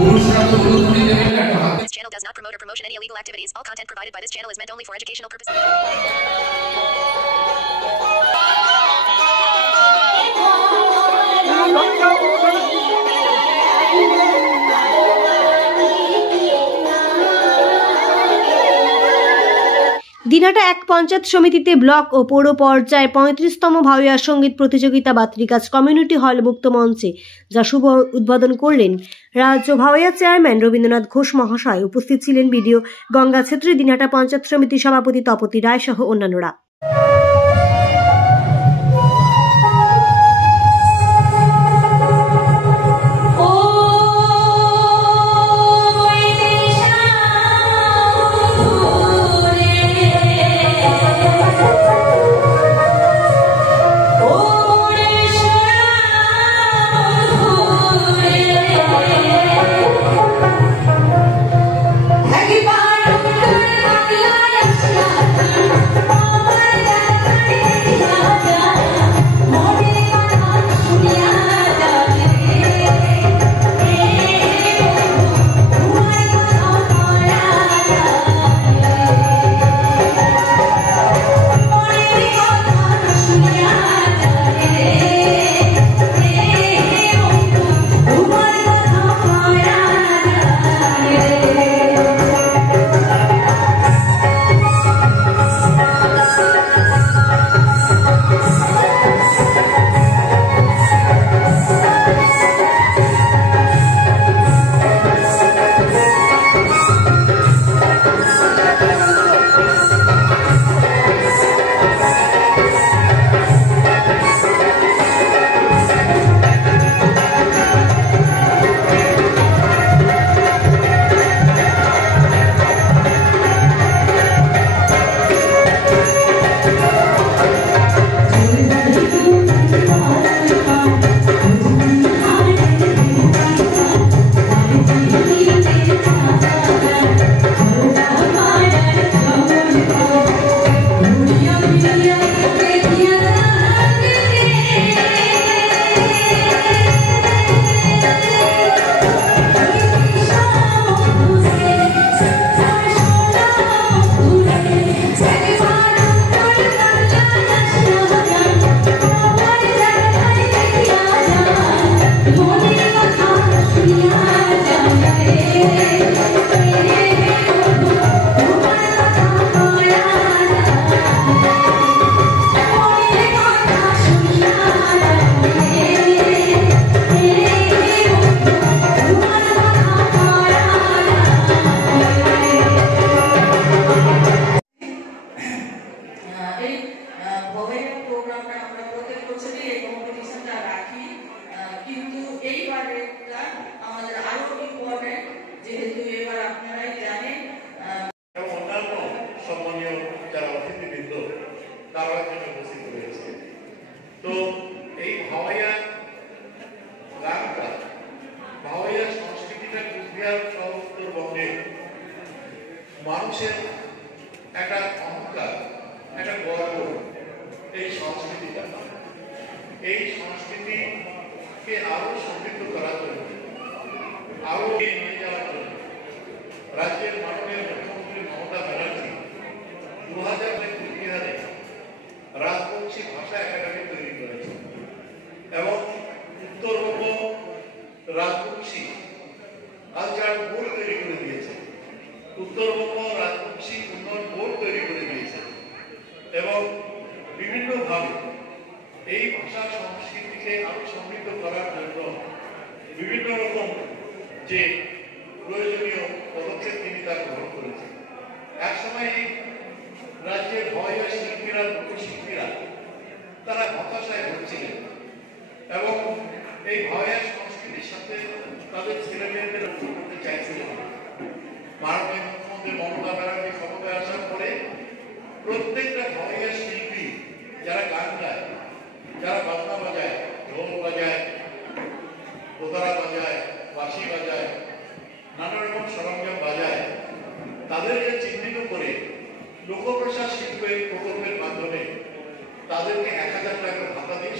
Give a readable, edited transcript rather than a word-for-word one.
This channel does not promote or promotion any illegal activities. All content provided by this channel is meant only for educational purposes. Dinhata এক পঞ্চায়েত সমিতিতে block ও পৌর পর্যায়ে 35তম ভাওয়াইয়া সঙ্গীত প্রতিযোগিতা বাত্রিকাজ community hall মুক্ত মঞ্চে যা শুভ উদ্বোধন করলেন রাজ্য ভাওয়াইয়া চেয়ারম্যান রবীন্দ্রনাথ ঘোষ মহাশয়। উপস্থিত ছিলেন বিডিও গঙ্গা ছেত্রী, দিনহাটা পঞ্চায়েত সমিতির সভাপতি তপতি রায় সহ অন্যান্যরা। তো এই ভাওয়াইয়া গানটা, ভাওয়াইয়া সংস্কৃতিটা কুচবিহার সহ উত্তরবঙ্গে মানুষের একটা অহংকার, একটা গর্ব। এই সংস্কৃতিটা, এই সংস্কৃতিকে আরো সমৃদ্ধ করার জন্য, আরো নিয়ে যাওয়ার জন্য রাজ্যের মাননীয় মুখ্যমন্ত্রী মমতা ব্যানার্জি 2000 কুচবিহারে রাজবংশী ভাষা একাডেমি তৈরি করেছে এবং উত্তরবঙ্গ রাজবংশী কালচারাল বোর্ড তৈরি করে দিয়েছে, উত্তরবঙ্গ রাজবংশী উন্নয়ন বোর্ড তৈরি করে দিয়েছে এবং বিভিন্নভাবে এই ভাষা সংস্কৃতিকে আরো সমৃদ্ধ করার জন্য বিভিন্ন রকম যে প্রয়োজনীয় পদক্ষেপ তিনি তা গ্রহণ করেছেন। একসময় এই রাজ্যের ভাওয়াইয়া শিল্পীরা, লোকশিল্পীরা তারা হতাশায় ভুগছিলেন এবং এই ভাওয়াইয়া সংস্কৃতির সাথে তাদের ছেলেমেয়েদের করতে চাইছিলেন। মাননীয় মুখ্যমন্ত্রী মমতা ব্যানার্জি ক্ষমতায় আসার পরে প্রত্যেকটা ভাওয়াইয়া শিল্পী যারা গান গায়, যারা বাজনা বাজায়, ঢোল বাজায়, দোতারা বাজায়, বাঁশি বাজায়, নানা রকম সরঞ্জাম বাজায়, তাদেরকে চিহ্নিত করে লোকপ্রসাদ শিল্পের প্রকল্পের মাধ্যমে তাদেরকে 1000 টাকা ভাতা দিয়ে